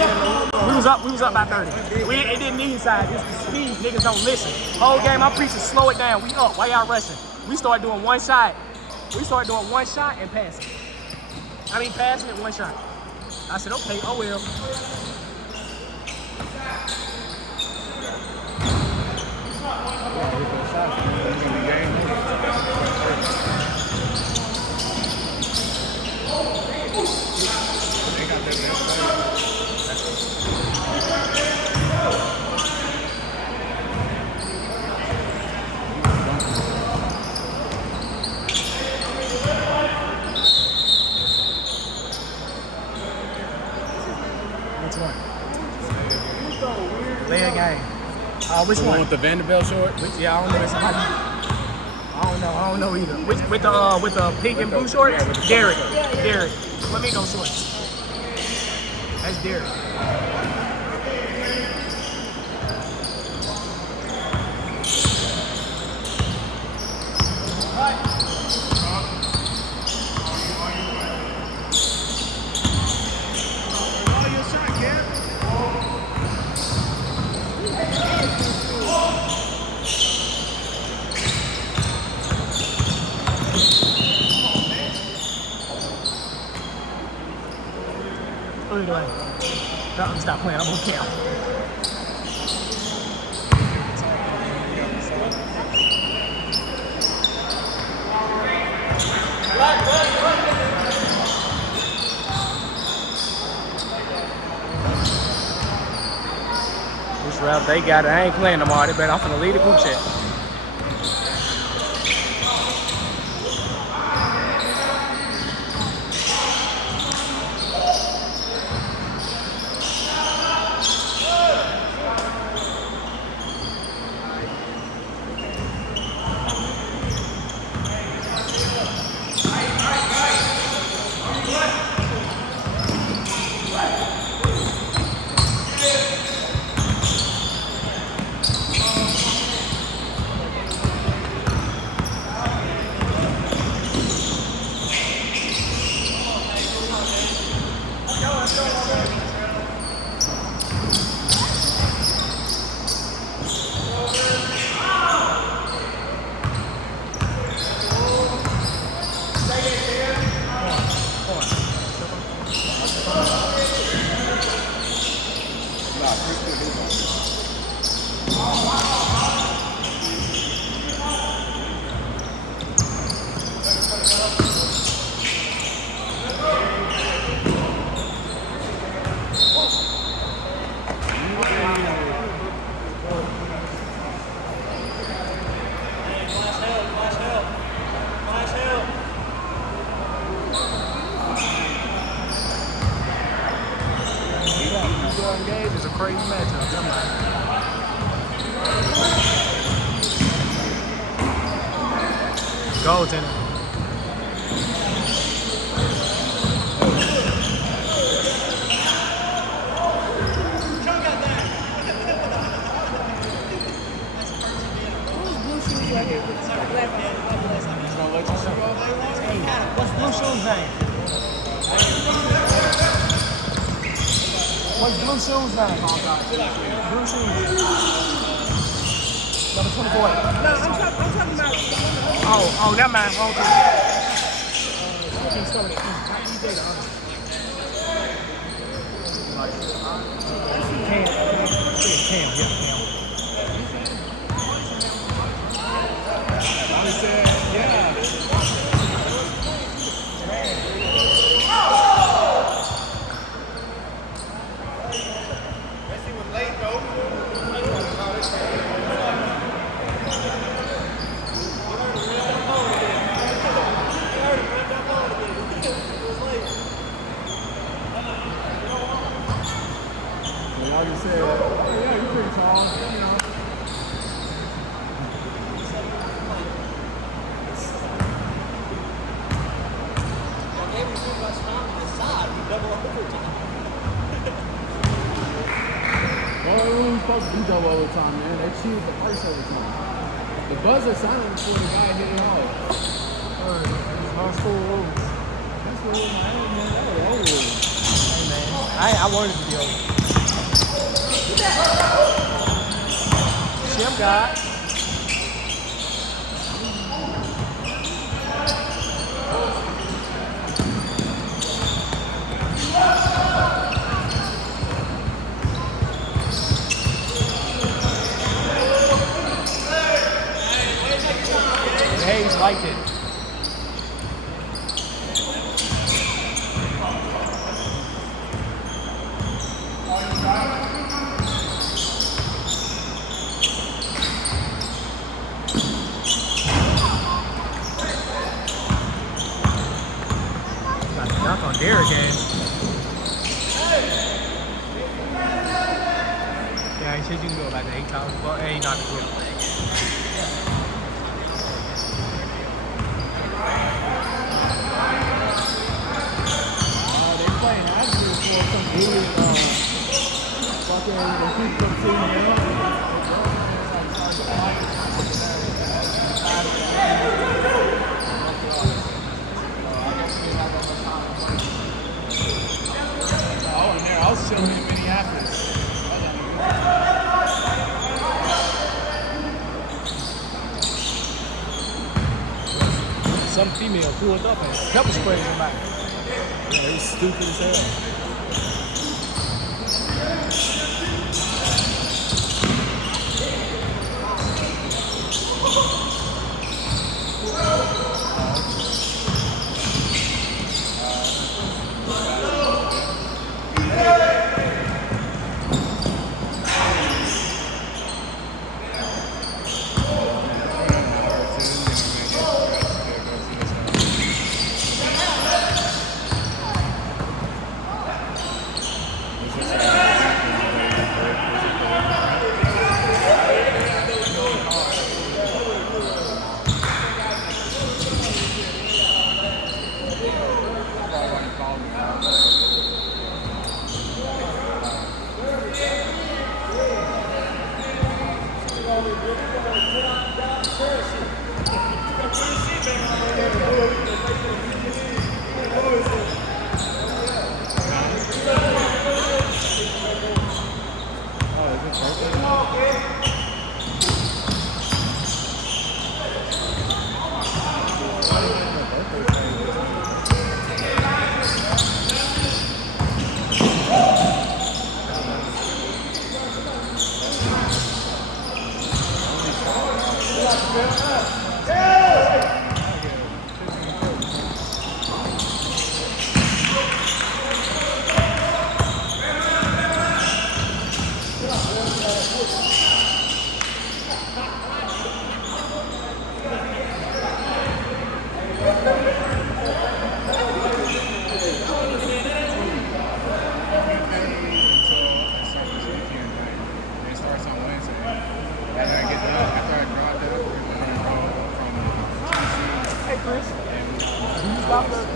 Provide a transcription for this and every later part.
We was up by 30. It didn't mean inside. It's the speed. Niggas don't listen. Whole game, I'm preaching, slow it down. We up. Why y'all rushing? We started doing one shot. We started doing one shot and passing. Passing it, one shot. I said, okay, oh well. Leg game. Which one? With the Vanderbilt short? Yeah, I don't know. I don't know either. With the pink and blue shorts? Yeah, Derek. Flamingo shorts. That's Derek. Stop playing, I'm gonna count. This route they got it. I ain't playing tomorrow. They better. I'm finna lead the group chat. It's a crazy matchup. Goaltender. What's Blue Shoes' name? What's Blue Shoes' name? Blue Shoes. Number 24. No, I'm talking about. Oh, never mind. Wrong team. Cam, yeah. Like you said, yeah, you're pretty tall, you know. Well, we were supposed to do double overtime, man. They cheated the first overtime. The buzzer sounded before the guy hit it hard. High school rules. That's what I ain't man. That was over. Hey, man. I I wanted it to be over. Shim got. Hayes liked it. Dunk on Derrick again. Yeah, he said you can go about the 8 times. Well, hey, not the good. They playing Nashville for some weird fucking team, I was chilling in Minneapolis. Some female pulled up and pepper sprayed somebody. Yeah, they stupid as hell.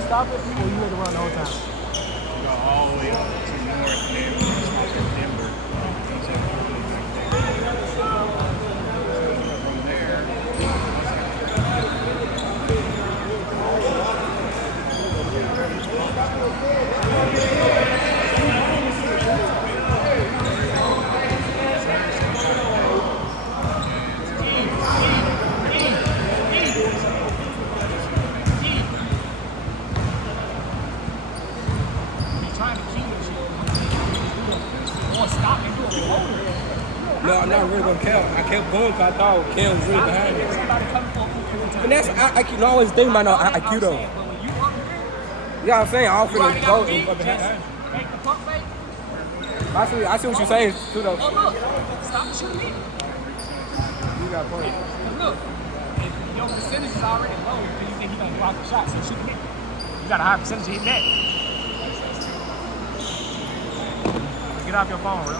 Stop it, or you had to run the whole time? Go all the way up to North Denver. From there. No, I'm not really gonna count. I kept going because I thought Cam was really behind me. And that's I can always think about no IQ though. You know what I'm saying? I don't feel like go behind. I see what you're saying too though. Oh look, stop shooting me. You got a point. Look, if your percentage is already low, then you think he's gonna block the shot, so shoot me. You got a high percentage of hitting that. Get off your phone, bro.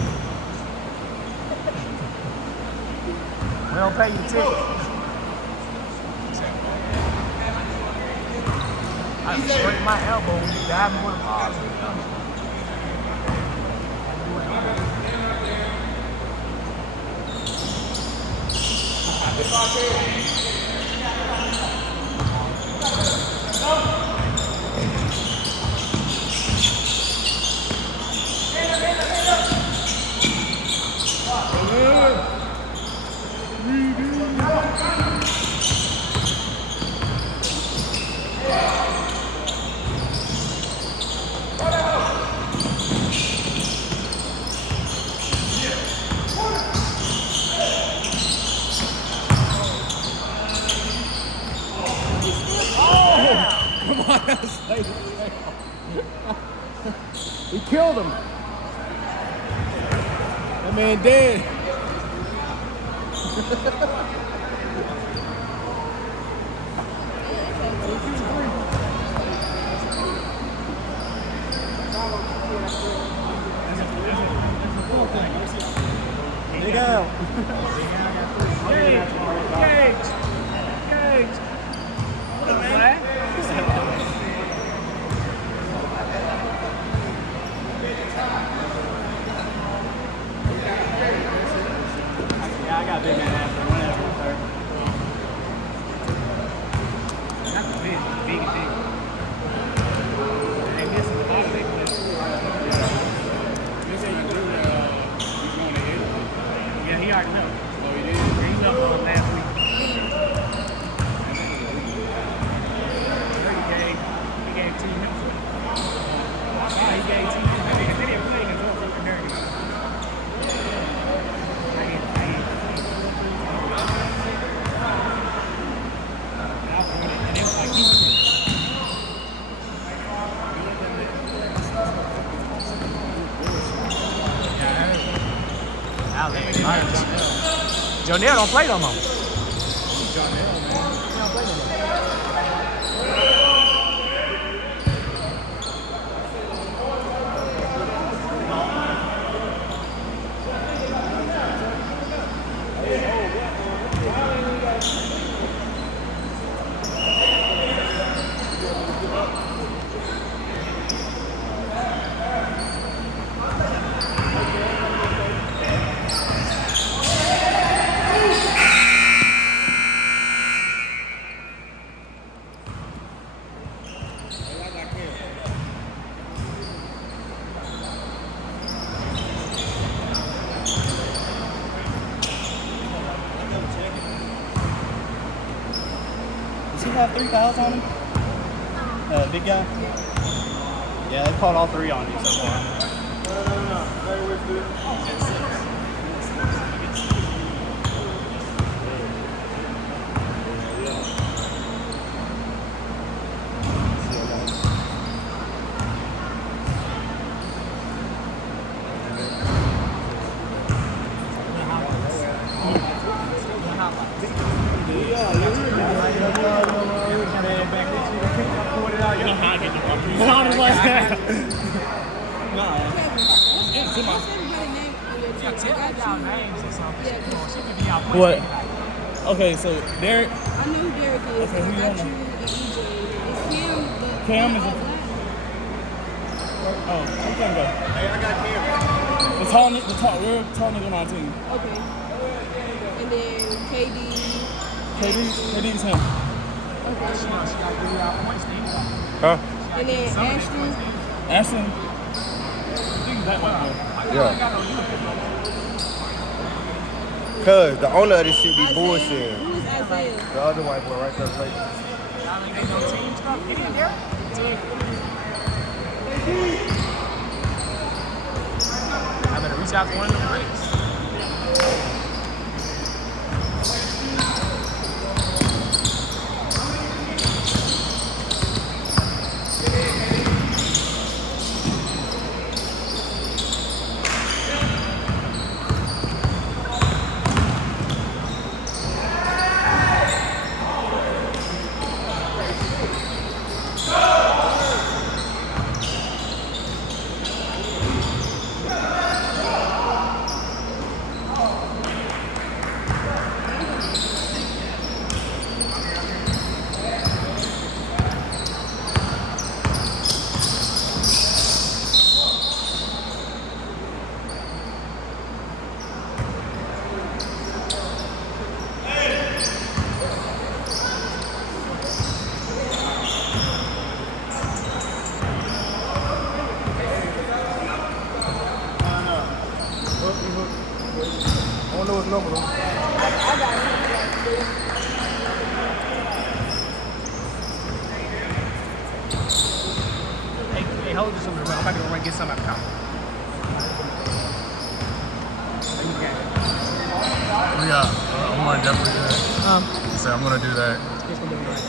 We don't pay you the ticket. I scraped my elbow when you dive me with a ball. killed him. That man dead. Dig out. Cage. What up, man? Yeah, I got big man after one after third. That's big and big. They missing the ball. You said you knew that he's going to hit him. Yeah, he already know. Oh, he did? He know last week. He gave T him for it. He gave T him. They didn't play against Norfolk American. Jonell don't play no more. Does he have 3 fouls on him? Big guy? Yeah, they called all 3 on you so far. What? Okay, so Derek. I know who Derek is. Okay, who you I got on? you and EJ. It's Cam. Cam is a. Oh, I'm gonna go. Hey, I got Cam. The tall nigga on our team. Okay. And then KD. KD's him. Okay. Huh? And then Ashton. Ashton. That one. Yeah. Cause the owner of this shit be bullshit. Who is Isaiah? The other white boy right there. Like, I better reach out to one of the breaks. I don't know his number though. Hey, hold this over. I'm about to go run get some out of the car. Yeah, I'm gonna definitely do that. So I'm gonna do that. It's gonna be all right.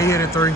he hit it 3.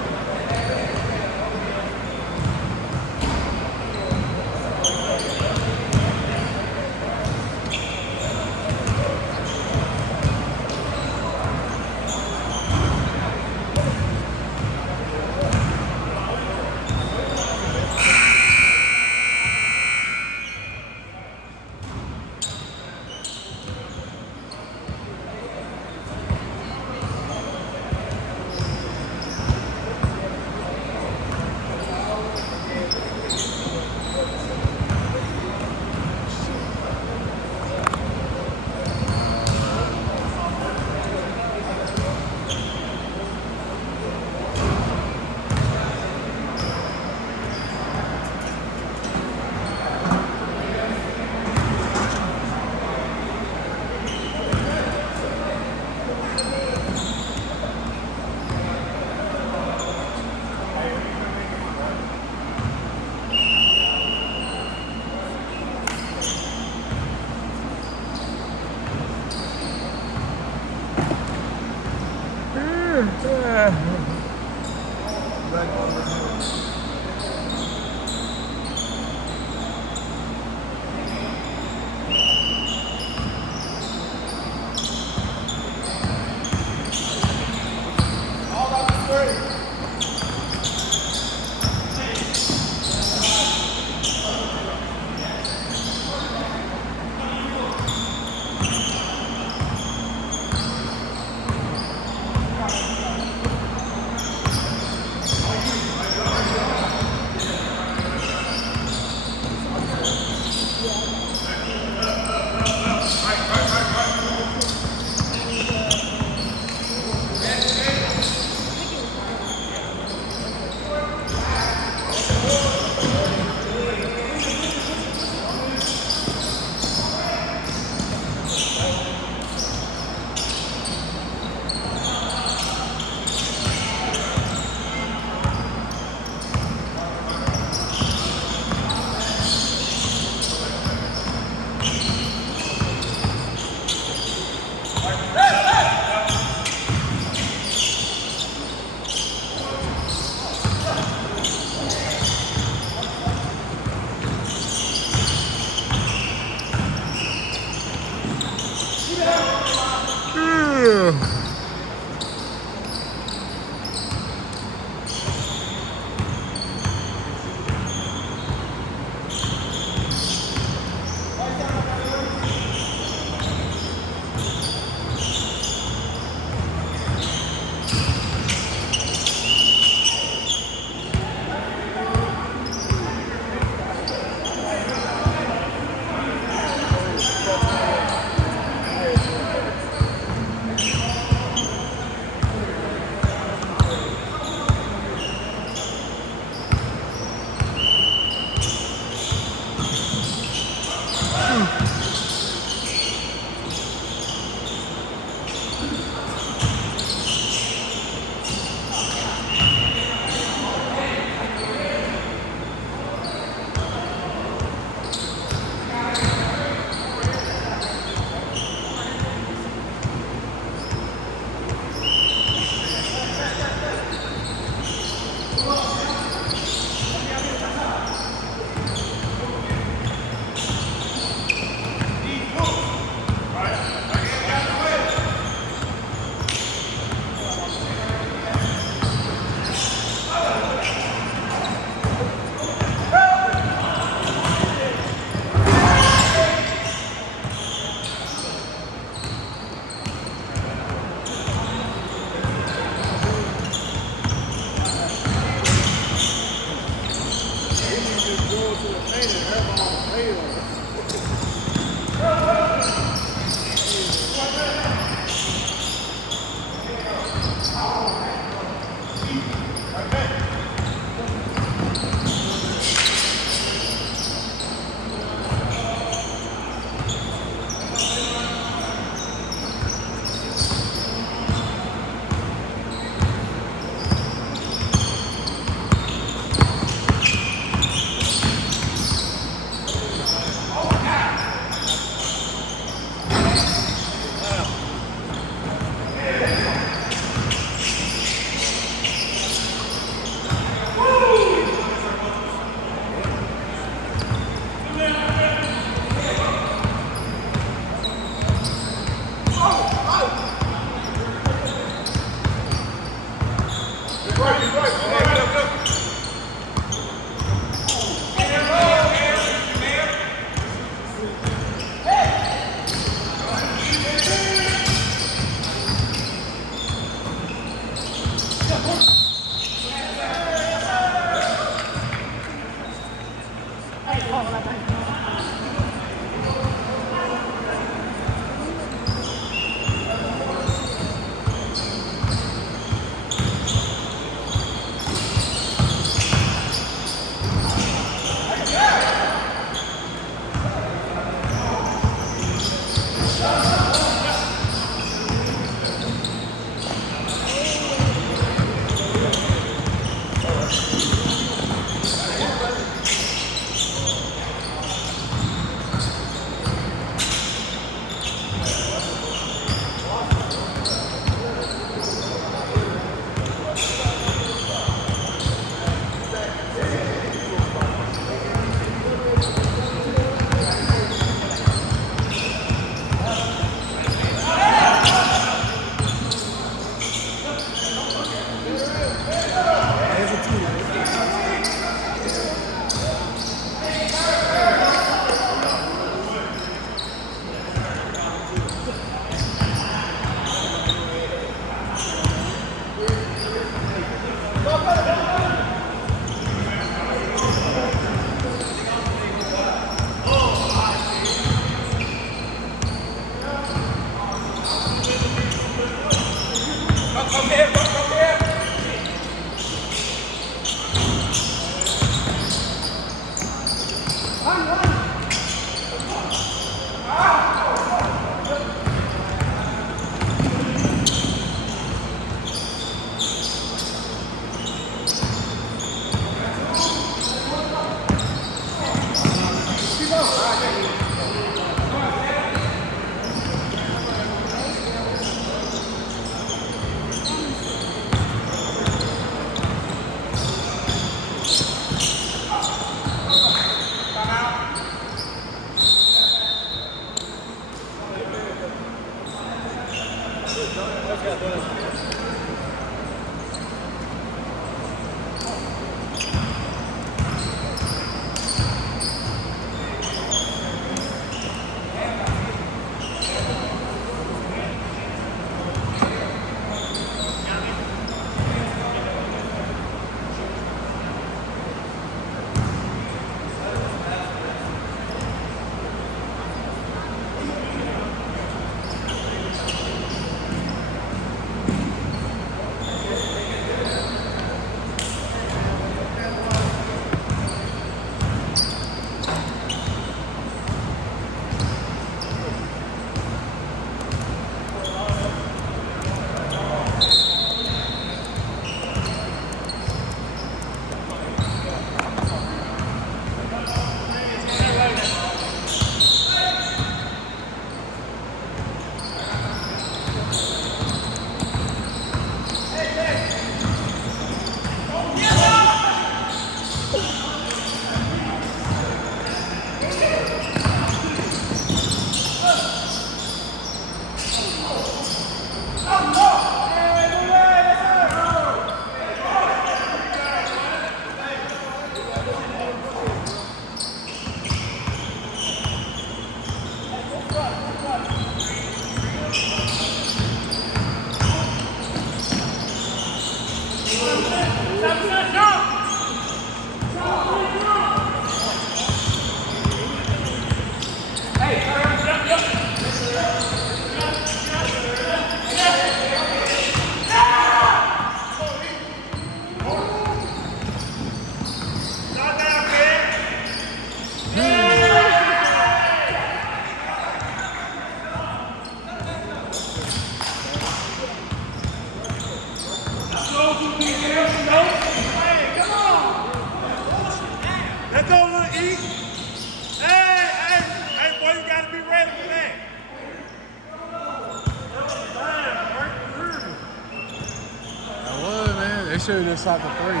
really just shot the 3.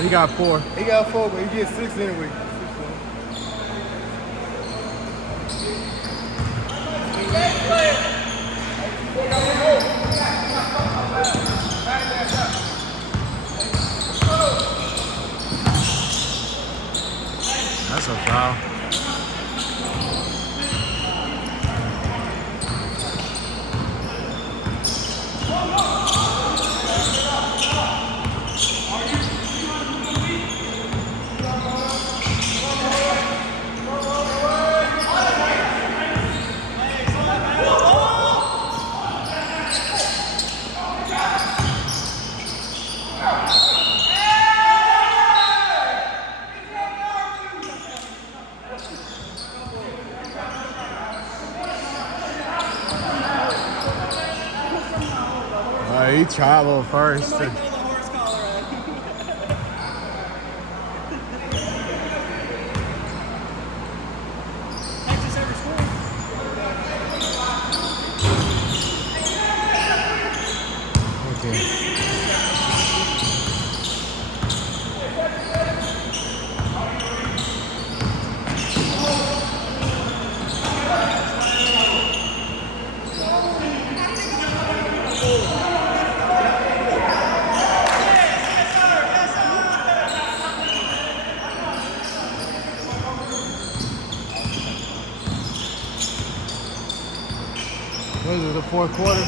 He got 4. He got 4, but he gets 6 anyway. That's a foul. He traveled first. What is it, the 4th quarter?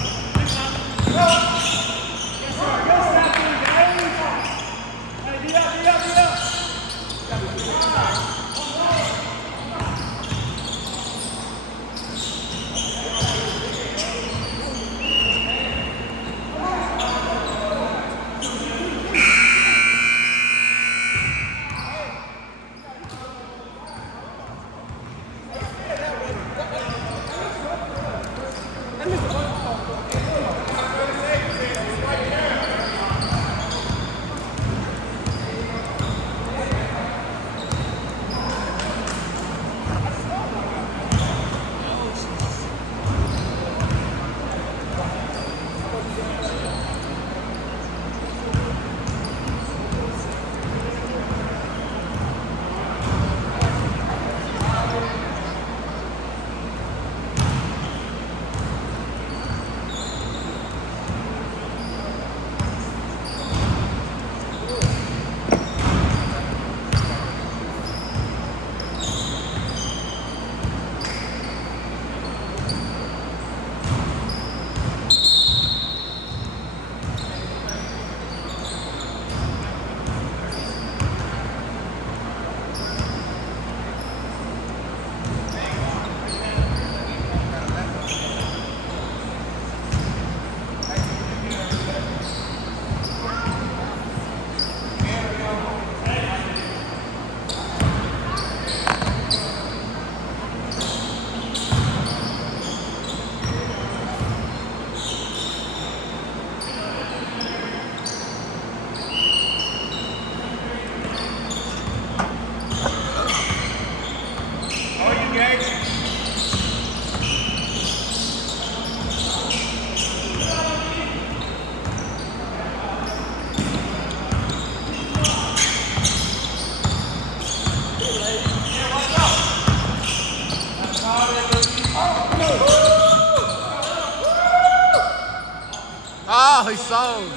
Oh, he sold.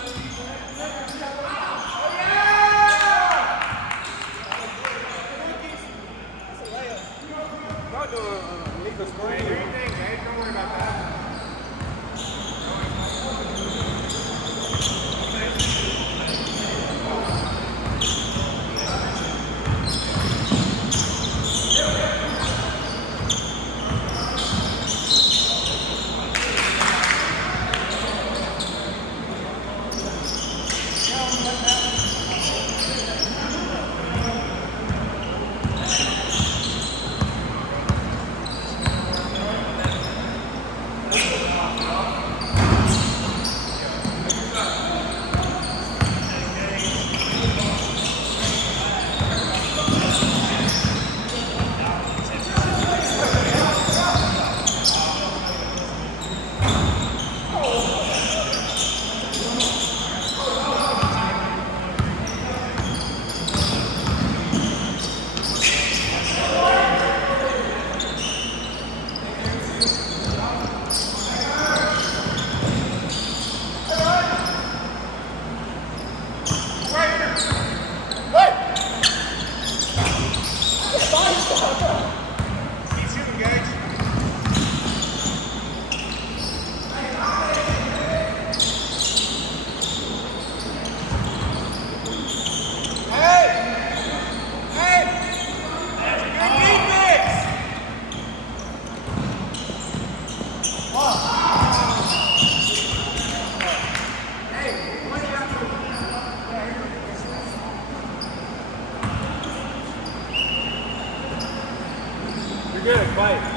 fight.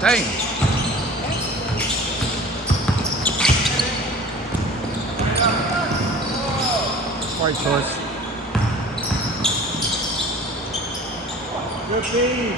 Dang. White shorts. Good team.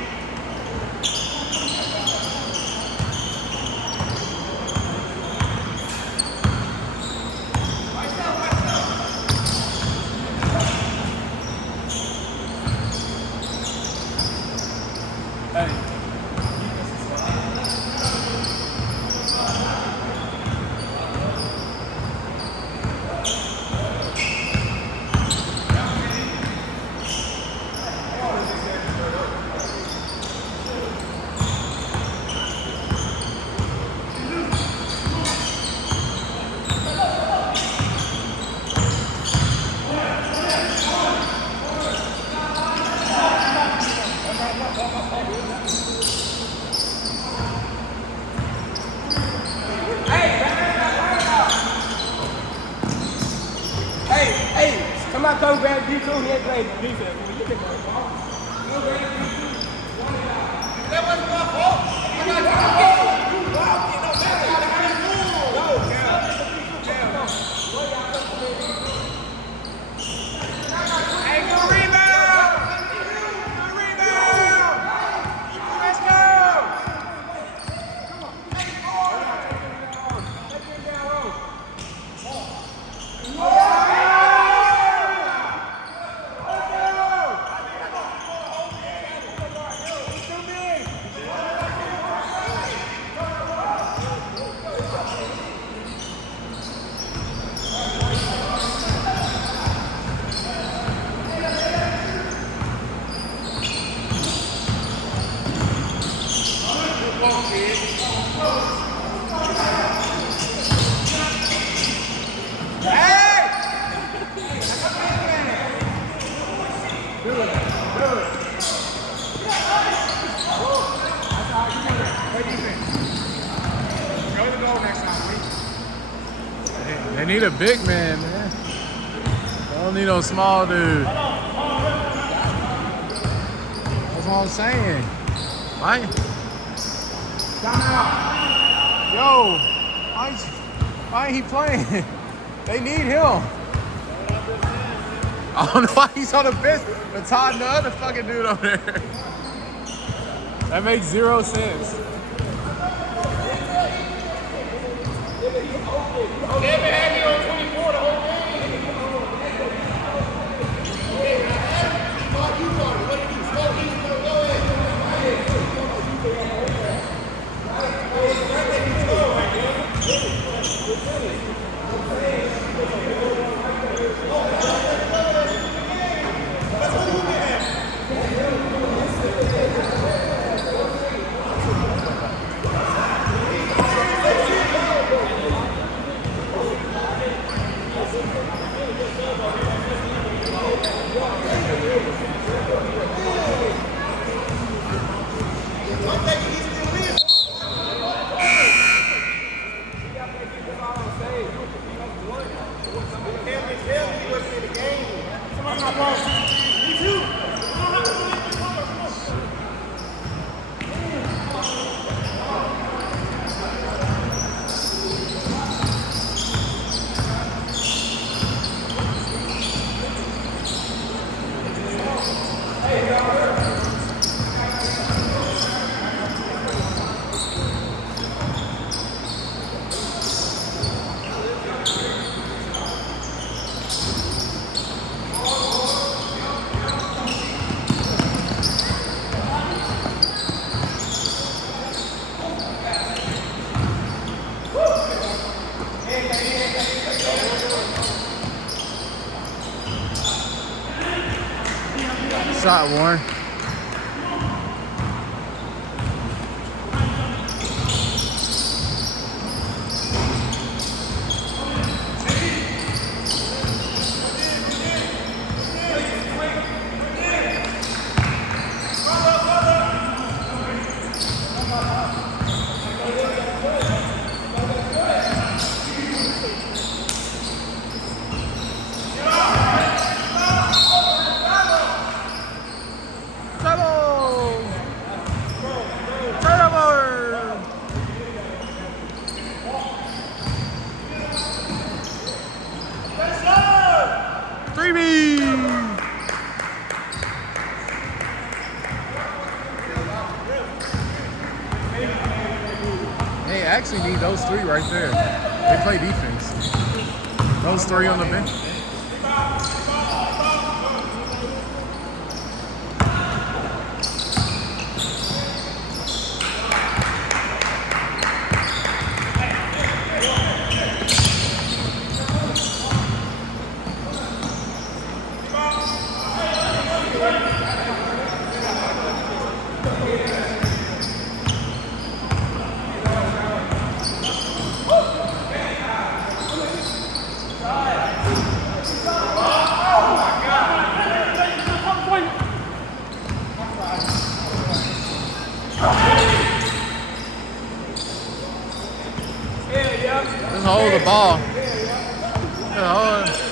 Somebody come grab D2, he ain't playing defense. When you get that ball, come grab D2. That wasn't my fault. I got to get you walking. No matter how to move. They need a big man, man. They don't need no small dude. That's what I'm saying. Right? Yo, why ain't he playing? They need him. I don't know why he's on the bench, but Todd the other fucking dude over there. That makes 0 sense. Shot, Warren. They actually need those 3 right there. They play defense. Those 3 on the bench. Just hold the ball. Just hold it.